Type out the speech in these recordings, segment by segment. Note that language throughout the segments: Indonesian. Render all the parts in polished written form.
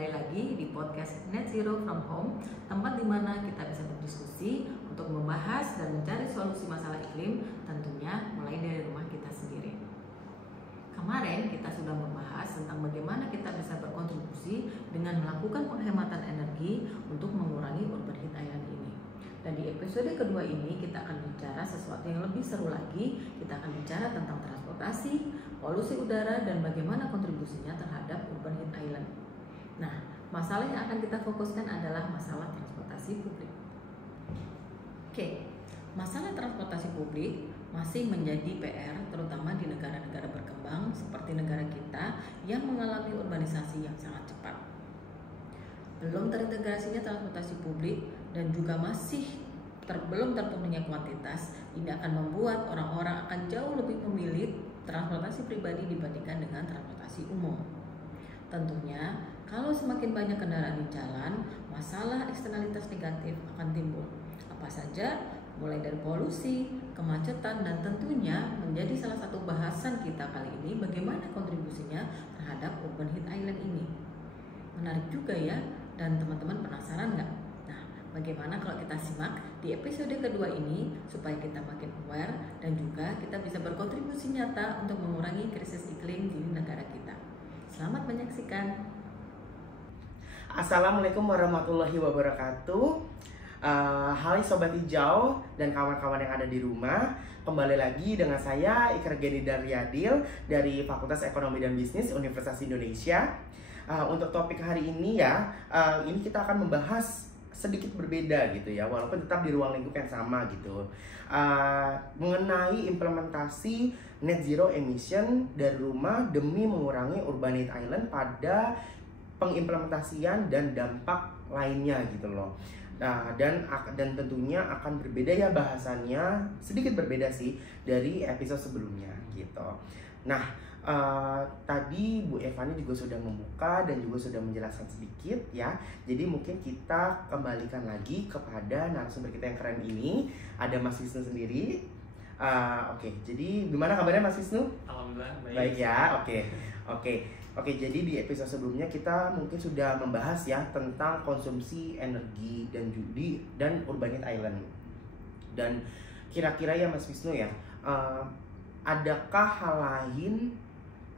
kembali lagi di podcast Net Zero from Home, tempat di mana kita bisa berdiskusi untuk membahas dan mencari solusi masalah iklim, tentunya mulai dari rumah kita sendiri. Kemarin kita sudah membahas tentang bagaimana kita bisa berkontribusi dengan melakukan penghematan energi untuk mengurangi urban heat island ini. Dan di episode kedua ini kita akan bicara sesuatu yang lebih seru lagi. Kita akan bicara tentang transportasi, polusi udara, dan bagaimana kontribusinya terhadap urban heat island. Nah, masalah yang akan kita fokuskan adalah masalah transportasi publik. Oke, masalah transportasi publik masih menjadi PR terutama di negara-negara berkembang seperti negara kita yang mengalami urbanisasi yang sangat cepat. Belum terintegrasinya transportasi publik dan juga masih belum terpenuhnya kuantitas, ini akan membuat orang-orang akan jauh lebih memilih transportasi pribadi dibandingkan dengan transportasi umum. Tentunya, kalau semakin banyak kendaraan di jalan, masalah eksternalitas negatif akan timbul. Apa saja? Mulai dari polusi, kemacetan, dan tentunya menjadi salah satu bahasan kita kali ini bagaimana kontribusinya terhadap urban heat island ini. Menarik juga ya, dan teman-teman penasaran nggak? Nah, bagaimana kalau kita simak di episode kedua ini supaya kita makin aware dan juga kita bisa berkontribusi nyata untuk mengurangi krisis iklim di negara kita. Selamat menyaksikan. Assalamualaikum warahmatullahi wabarakatuh. Hai Sobat Hijau dan kawan-kawan yang ada di rumah. Kembali lagi dengan saya Iker Geni Daryadil dari Fakultas Ekonomi dan Bisnis Universitas Indonesia. Untuk topik hari ini ya, ini kita akan membahas sedikit berbeda gitu ya, walaupun tetap di ruang lingkup yang sama gitu, mengenai implementasi net zero emission dari rumah demi mengurangi urban heat island pada pengimplementasian dan dampak lainnya gitu loh. Nah, dan tentunya akan berbeda ya bahasannya, sedikit berbeda sih dari episode sebelumnya gitu. Nah, tadi Bu Evani juga sudah membuka dan juga sudah menjelaskan sedikit ya. Jadi mungkin kita kembalikan lagi kepada narasumber kita yang keren ini. Ada Mas Wisnu sendiri. Oke, jadi gimana kabarnya Mas Wisnu? Alhamdulillah baik. Baik ya, Oke, jadi di episode sebelumnya kita mungkin sudah membahas ya tentang konsumsi energi dan urban heat island. Dan kira-kira ya Mas Wisnu ya, adakah hal lain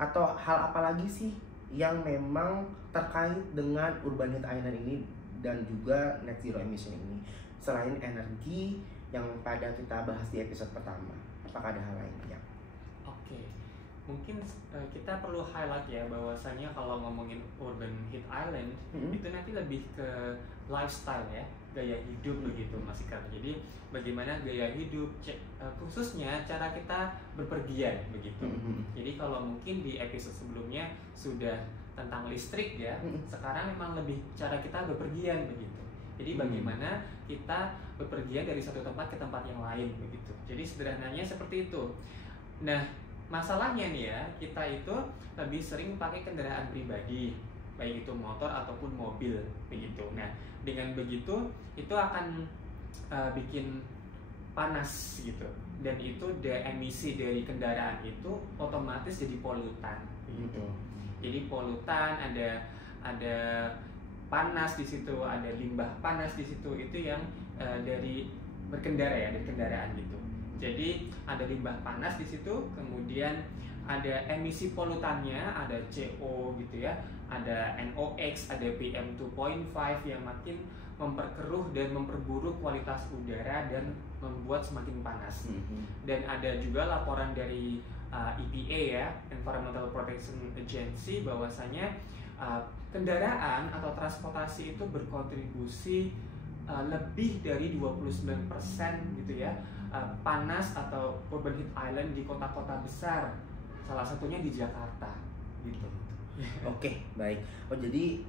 atau hal apa lagi sih yang memang terkait dengan urban heat island ini dan juga net zero emission ini selain energi yang pada kita bahas di episode pertama? Apakah ada hal lain ya? Oke, mungkin kita perlu highlight ya bahwasanya kalau ngomongin urban heat island itu nanti lebih ke lifestyle ya, gaya hidup begitu Mas Ikar. Jadi bagaimana gaya hidup, khususnya cara kita berpergian begitu. Jadi kalau mungkin di episode sebelumnya sudah tentang listrik ya, sekarang memang lebih cara kita berpergian begitu. Jadi bagaimana kita berpergian dari satu tempat ke tempat yang lain begitu. Jadi sederhananya seperti itu. Nah, masalahnya nih ya, kita itu lebih sering pakai kendaraan pribadi, baik itu motor ataupun mobil begitu. Nah, dengan begitu itu akan bikin panas gitu. Dan itu emisi dari kendaraan itu otomatis jadi polutan begitu. Jadi polutan, ada panas di situ, ada limbah panas di situ, itu yang dari berkendara ya, dari kendaraan gitu. Jadi ada limbah panas di situ, kemudian ada emisi polutannya, ada CO gitu ya, ada NOx, ada PM2.5 yang makin memperkeruh dan memperburuk kualitas udara dan membuat semakin panas. Dan ada juga laporan dari EPA ya, Environmental Protection Agency, bahwasanya kendaraan atau transportasi itu berkontribusi lebih dari 29% gitu ya, panas atau urban heat island di kota-kota besar, salah satunya di Jakarta gitu. Oke, baik. Jadi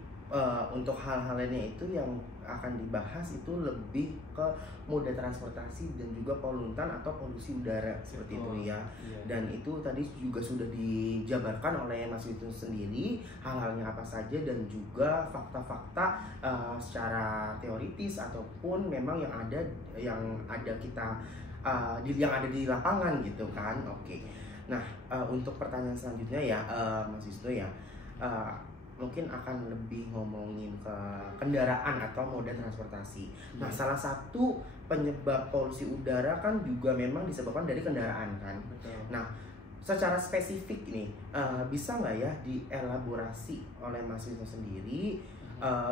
untuk hal-hal lainnya itu yang akan dibahas itu lebih ke moda transportasi dan juga polutan atau polusi udara seperti itu ya. Dan itu tadi juga sudah dijabarkan oleh Mas Wisnu sendiri hal-halnya apa saja dan juga fakta-fakta secara teoritis ataupun memang yang ada kita yang ada di lapangan gitu kan. Oke. Nah, untuk pertanyaan selanjutnya ya Mas Wisnu ya, mungkin akan lebih ngomongin ke kendaraan atau moda transportasi. Nah, salah satu penyebab polusi udara kan juga memang disebabkan dari kendaraan kan. Betul. Nah, secara spesifik nih, bisa nggak ya dielaborasi oleh Mas Wisnu sendiri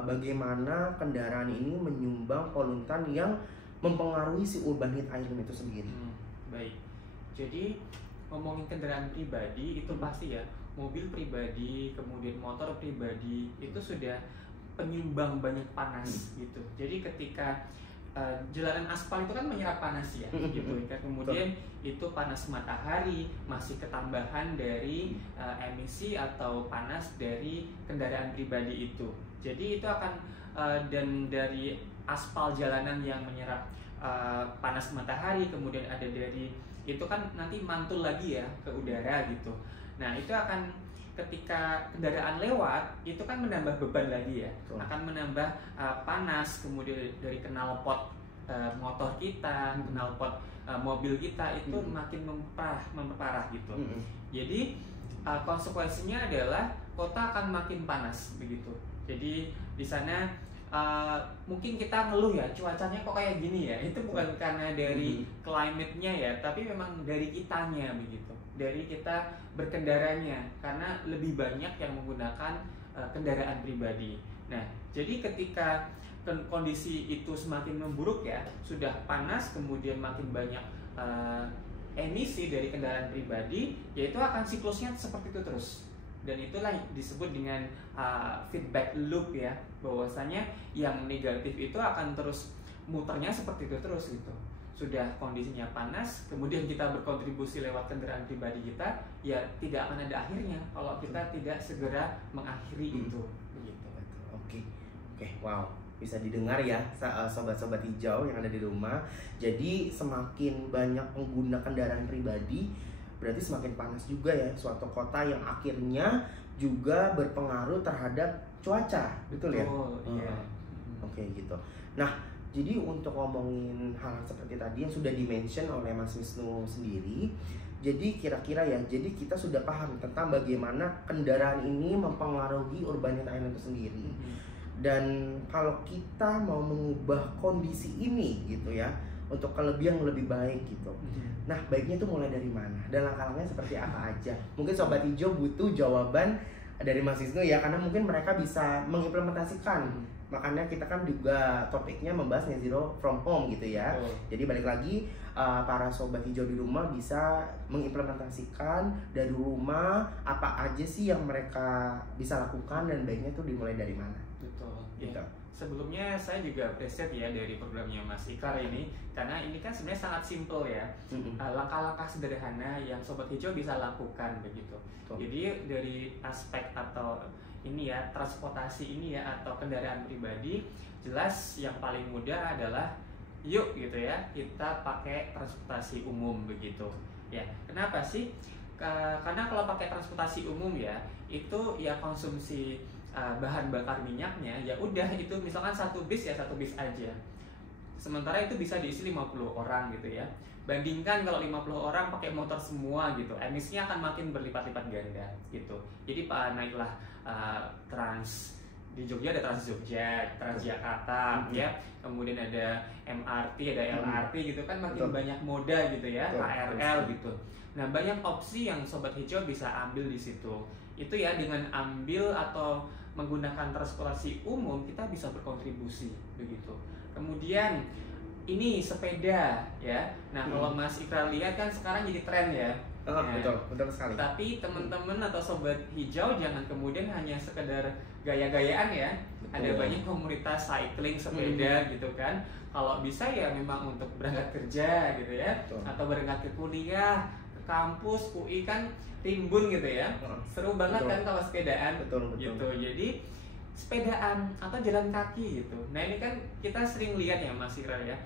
bagaimana kendaraan ini menyumbang polutan yang mempengaruhi si urban heat island itu sendiri? Baik, jadi ngomongin kendaraan pribadi itu pasti ya, mobil pribadi, kemudian motor pribadi itu sudah penyumbang banyak panas gitu. Jadi ketika jalanan aspal itu kan menyerap panas ya, gitu kan. Kemudian itu panas matahari masih ketambahan dari emisi atau panas dari kendaraan pribadi itu. Jadi itu akan dan dari aspal jalanan yang menyerap panas matahari, kemudian ada dari itu kan nanti mantul lagi ya ke udara gitu. Nah itu akan ketika kendaraan lewat itu kan menambah beban lagi ya, akan menambah panas, kemudian dari knalpot motor kita, knalpot mobil kita itu makin memperparah gitu. Jadi konsekuensinya adalah kota akan makin panas begitu. Jadi di sana mungkin kita ngeluh ya, cuacanya kok kayak gini ya, itu bukan karena dari climate-nya ya, tapi memang dari kitanya begitu, dari kita berkendaranya, karena lebih banyak yang menggunakan kendaraan pribadi. Nah, jadi ketika kondisi itu semakin memburuk ya, sudah panas, kemudian makin banyak emisi dari kendaraan pribadi, yaitu akan siklusnya seperti itu terus. Dan itulah disebut dengan feedback loop ya, bahwasanya yang negatif itu akan terus muternya seperti itu terus gitu. Sudah kondisinya panas, kemudian kita berkontribusi lewat kendaraan pribadi kita, ya tidak akan ada akhirnya kalau kita tidak segera mengakhiri itu begitu. Oke, wow, bisa didengar ya sobat-sobat hijau yang ada di rumah. Jadi semakin banyak pengguna kendaraan pribadi, berarti semakin panas juga ya suatu kota, yang akhirnya juga berpengaruh terhadap cuaca, betul ya? Iya. Oke, gitu. Nah, jadi untuk ngomongin hal seperti tadi yang sudah dimention oleh Mas Wisnu sendiri, jadi kira-kira ya, jadi kita sudah paham tentang bagaimana kendaraan ini mempengaruhi urban heat island itu sendiri. Dan kalau kita mau mengubah kondisi ini gitu ya, untuk kelebihan yang lebih baik gitu. Nah, baiknya itu mulai dari mana? Dan langkah-langkahnya seperti apa aja? Mungkin Sobat Hijau butuh jawaban dari Mas Wisnu ya, karena mungkin mereka bisa mengimplementasikan. Makanya kita kan juga topiknya membahas net zero from home gitu ya. Jadi balik lagi, para Sobat Hijau di rumah bisa mengimplementasikan dari rumah apa aja sih yang mereka bisa lakukan, dan baiknya itu dimulai dari mana. Betul. Gitu. Ya. Sebelumnya saya juga appreciate ya dari programnya Mas Ikrar ini, karena ini kan sebenarnya sangat simple ya, langkah-langkah sederhana yang Sobat Hijau bisa lakukan begitu. Jadi dari aspek atau ini ya, transportasi ini ya, atau kendaraan pribadi, jelas yang paling mudah adalah yuk gitu ya, kita pakai transportasi umum begitu ya. Kenapa sih? Karena kalau pakai transportasi umum ya, itu ya konsumsi bahan bakar minyaknya ya udah, itu misalkan satu bis aja, sementara itu bisa diisi 50 orang gitu ya. Bandingkan kalau 50 orang pakai motor semua gitu, emisinya akan makin berlipat-lipat ganda gitu. Jadi naiklah Trans di Jogja, ada Trans Jogja, Trans Jakarta ya, kemudian ada MRT, ada LRT gitu kan, makin banyak moda gitu ya, KRL gitu. Nah, banyak opsi yang Sobat Hijau bisa ambil di situ. Itu ya, dengan ambil atau menggunakan transportasi umum kita bisa berkontribusi begitu. Kemudian ini sepeda ya. Nah, kalau Mas Ikrar lihat kan sekarang jadi tren ya. Betul sekali. Tapi teman-teman atau Sobat Hijau jangan kemudian hanya sekedar gaya-gayaan ya. Ada banyak komunitas cycling sepeda gitu kan. Kalau bisa ya memang untuk berangkat kerja gitu ya, atau berangkat ke kuliah, ke kampus, UI kan rimbun gitu ya, seru banget kan kalau sepedaan gitu. Jadi sepedaan atau jalan kaki gitu. Nah, ini kan kita sering lihat ya Mas Ikrar ya,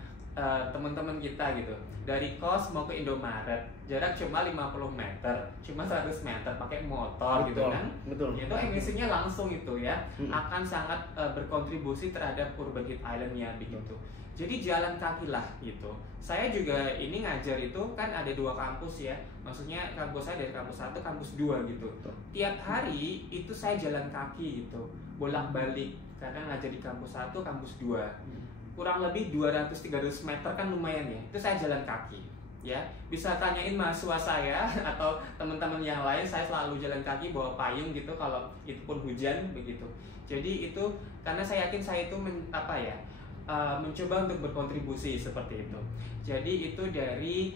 teman-teman kita gitu, dari kos mau ke Indomaret jarak cuma 50 meter, cuma 100 meter pakai motor gitu kan, betul. itu emisinya langsung itu ya akan sangat berkontribusi terhadap urban heat island-nya begitu. Jadi jalan kaki lah gitu. Saya juga ini ngajar itu kan ada 2 kampus ya, maksudnya kampus saya dari kampus 1 kampus 2 gitu. Tiap hari itu saya jalan kaki gitu, bolak-balik karena ngajar di kampus 1 kampus 2. Kurang lebih 200-300 meter kan lumayan ya, itu saya jalan kaki ya. Bisa tanyain mahasiswa saya atau teman-teman yang lain, saya selalu jalan kaki bawa payung gitu kalau itu pun hujan begitu. Jadi itu karena saya yakin saya itu mencoba untuk berkontribusi seperti itu. Jadi itu dari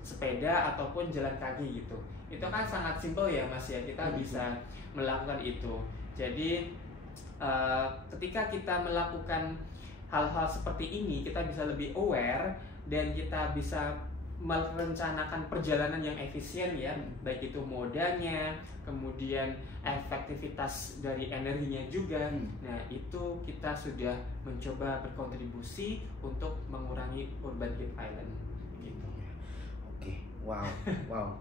sepeda ataupun jalan kaki gitu. Itu kan sangat simpel ya Mas ya, kita bisa melakukan itu. Jadi ketika kita melakukan hal-hal seperti ini, kita bisa lebih aware dan kita bisa merencanakan perjalanan yang efisien ya, baik itu modanya, kemudian efektivitas dari energinya juga. Nah itu kita sudah mencoba berkontribusi untuk mengurangi urban heat island gitu. Oke, wow.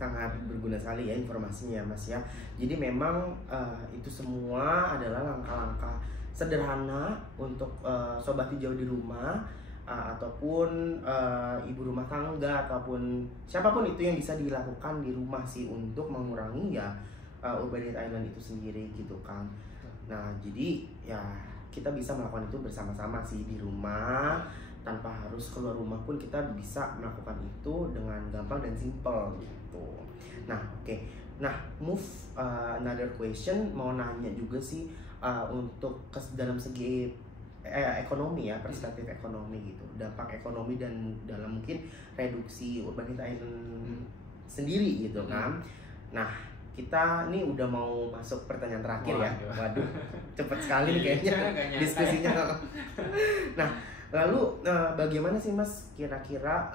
Sangat berguna sekali ya informasinya Mas ya. Jadi memang itu semua adalah langkah-langkah sederhana untuk sobat hijau di rumah ataupun ibu rumah tangga ataupun siapapun itu yang bisa dilakukan di rumah sih untuk mengurangi ya urban heat island itu sendiri gitu kan. Nah jadi ya kita bisa melakukan itu bersama-sama sih di rumah, tanpa harus keluar rumah pun kita bisa melakukan itu dengan gampang dan simple gitu. Nah oke. Nah move another question, mau nanya juga sih untuk dalam segi ekonomi ya, perspektif ekonomi gitu, dampak ekonomi dan dalam mungkin reduksi urban heat island sendiri gitu kan. Nah kita nih udah mau masuk pertanyaan terakhir ya. Waduh cepet sekali nih kayaknya diskusinya. Nah lalu bagaimana sih Mas kira-kira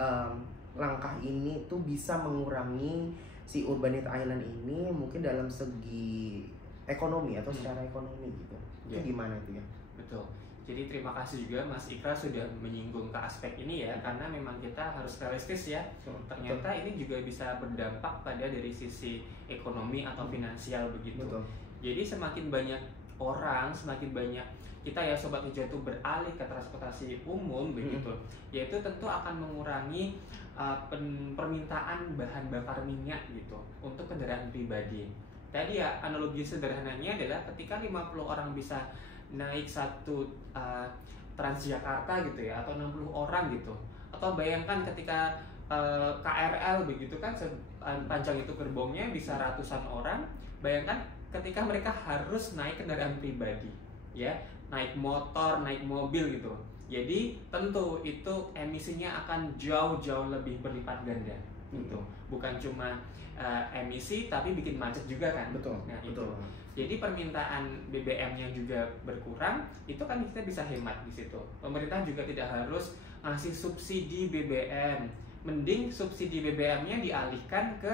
langkah ini tuh bisa mengurangi si urban heat island ini mungkin dalam segi ekonomi atau secara ekonomi gitu. Itu gimana itu ya? Betul. Jadi terima kasih juga Mas Ikra sudah menyinggung ke aspek ini ya, karena memang kita harus realistis ya. Ternyata ini juga bisa berdampak pada dari sisi ekonomi atau finansial begitu. Betul. Jadi semakin banyak orang, semakin banyak kita ya sobat hijau itu beralih ke transportasi umum begitu, yaitu tentu akan mengurangi permintaan bahan bakar minyak gitu untuk kendaraan pribadi. Tadi ya analogi sederhananya adalah ketika 50 orang bisa naik satu Transjakarta gitu ya, atau 60 orang gitu, atau bayangkan ketika KRL begitu kan panjang itu gerbongnya bisa ratusan orang, bayangkan ketika mereka harus naik kendaraan pribadi ya, naik motor, naik mobil gitu. Jadi tentu itu emisinya akan jauh-jauh lebih berlipat ganda gitu. Bukan cuma emisi tapi bikin macet juga kan. Betul. Nah, betul. itu. Jadi permintaan BBM-nya juga berkurang, itu kan kita bisa hemat di situ. Pemerintah juga tidak harus ngasih subsidi BBM. Mending subsidi BBM-nya dialihkan ke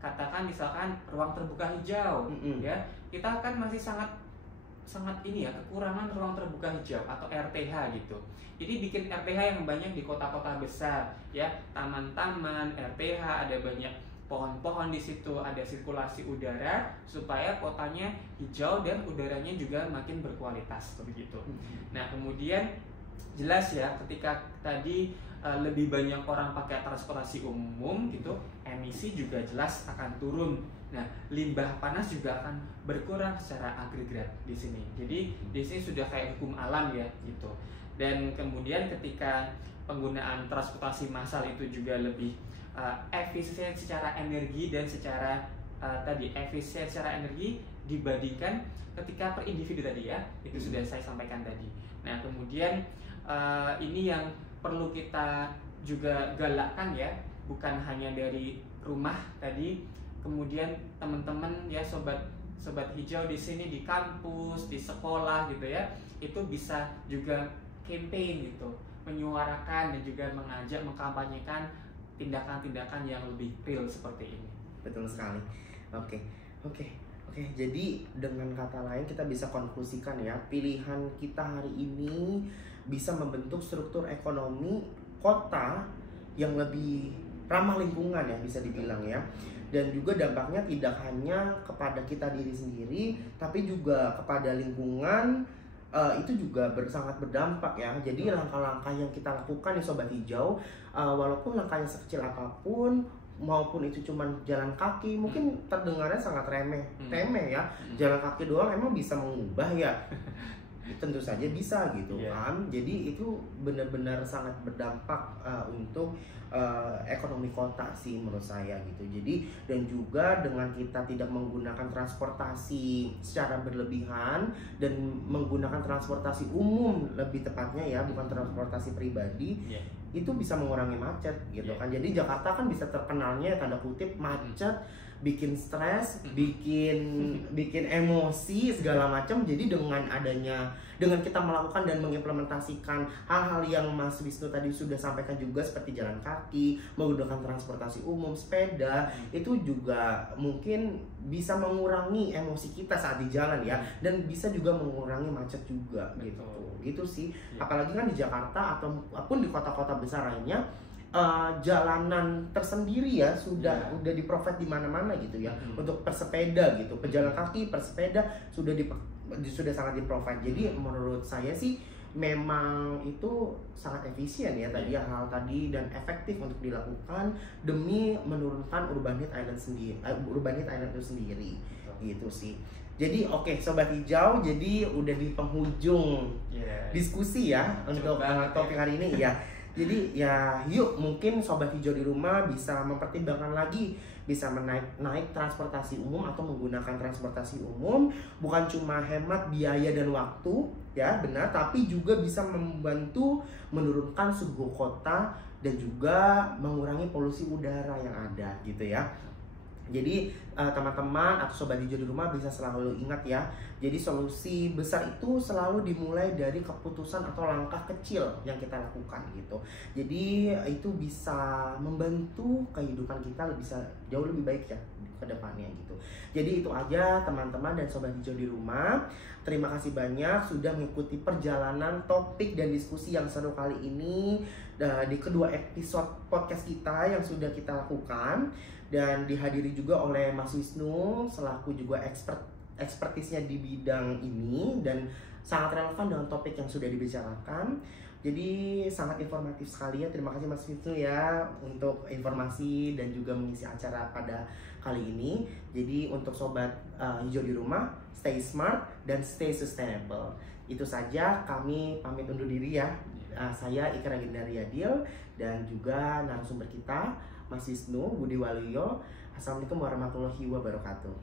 katakan misalkan ruang terbuka hijau ya. Kita kan masih sangat ini ya, kekurangan ruang terbuka hijau atau RTH gitu. Jadi bikin RTH yang banyak di kota-kota besar ya, taman-taman, RTH, ada banyak pohon-pohon di situ, ada sirkulasi udara supaya kotanya hijau dan udaranya juga makin berkualitas begitu. Nah, kemudian jelas ya ketika tadi lebih banyak orang pakai transportasi umum gitu, emisi juga jelas akan turun. Nah, limbah panas juga akan berkurang secara agregat di sini. Jadi di sini sudah kayak hukum alam ya gitu. Dan kemudian ketika penggunaan transportasi massal itu juga lebih efisien secara energi dan secara efisien secara energi dibandingkan ketika per individu tadi ya, itu sudah saya sampaikan tadi. Nah, kemudian ini yang perlu kita juga galakkan ya, bukan hanya dari rumah tadi, kemudian teman-teman ya sobat hijau di sini di kampus, di sekolah gitu ya, itu bisa juga campaign gitu, menyuarakan dan juga mengajak, mengkampanyekan tindakan-tindakan yang lebih real seperti ini. Betul sekali. Oke. Jadi dengan kata lain kita bisa konklusikan ya, pilihan kita hari ini bisa membentuk struktur ekonomi kota yang lebih ramah lingkungan ya, bisa dibilang ya. Dan juga dampaknya tidak hanya kepada kita diri sendiri, tapi juga kepada lingkungan. Itu juga sangat berdampak ya. Jadi langkah-langkah yang kita lakukan nih Sobat Hijau, walaupun langkahnya sekecil apapun, maupun itu cuman jalan kaki, mungkin terdengarnya sangat remeh ya. Jalan kaki doang emang bisa mengubah ya? Tentu saja bisa gitu kan. Jadi itu benar-benar sangat berdampak untuk ekonomi kota sih menurut saya gitu. Jadi dan juga dengan kita tidak menggunakan transportasi secara berlebihan dan menggunakan transportasi umum lebih tepatnya ya, bukan transportasi pribadi, itu bisa mengurangi macet gitu kan. Jadi Jakarta kan bisa terkenalnya tanda kutip macet, bikin stres, bikin emosi segala macam. Jadi dengan kita melakukan dan mengimplementasikan hal-hal yang Mas Wisnu tadi sudah sampaikan juga, seperti jalan kaki, menggunakan transportasi umum, sepeda, itu juga mungkin bisa mengurangi emosi kita saat di jalan ya, dan bisa juga mengurangi macet juga gitu sih. Apalagi kan di Jakarta ataupun di kota-kota besar lainnya, jalanan tersendiri ya udah di-provide di mana-mana gitu ya, untuk pesepeda gitu, pejalan kaki, pesepeda sudah sangat di-provide. Jadi menurut saya sih memang itu sangat efisien ya tadi hal tadi, dan efektif untuk dilakukan demi menurunkan urban heat island itu sendiri gitu sih. Jadi oke, Sobat Hijau, jadi udah di penghujung diskusi ya untuk topik hari ini ya. Jadi ya yuk, mungkin Sobat Hijau di rumah bisa mempertimbangkan lagi, bisa naik transportasi umum atau menggunakan transportasi umum. Bukan cuma hemat biaya dan waktu ya, benar, tapi juga bisa membantu menurunkan suhu kota dan juga mengurangi polusi udara yang ada gitu ya. Jadi teman-teman atau Sobat Hijau di rumah bisa selalu ingat ya, jadi solusi besar itu selalu dimulai dari keputusan atau langkah kecil yang kita lakukan gitu. Jadi itu bisa membantu kehidupan kita bisa jauh lebih baik ya ke depannya gitu. Jadi itu aja teman-teman dan Sobat Hijau di rumah. Terima kasih banyak sudah mengikuti perjalanan topik dan diskusi yang seru kali ini di kedua episode podcast kita yang sudah kita lakukan, dan dihadiri juga oleh Mas Wisnu selaku juga ekspertisnya di bidang ini dan sangat relevan dengan topik yang sudah dibicarakan. Jadi sangat informatif sekali ya. Terima kasih Mas Wisnu ya untuk informasi dan juga mengisi acara pada kali ini. Jadi untuk Sobat Hijau di rumah, stay smart dan stay sustainable. Itu saja, kami pamit undur diri ya. Saya Ikra Gendariadil dan juga narasumber kita Mas Wisnu Budi Waluyo. Assalamualaikum warahmatullahi wabarakatuh.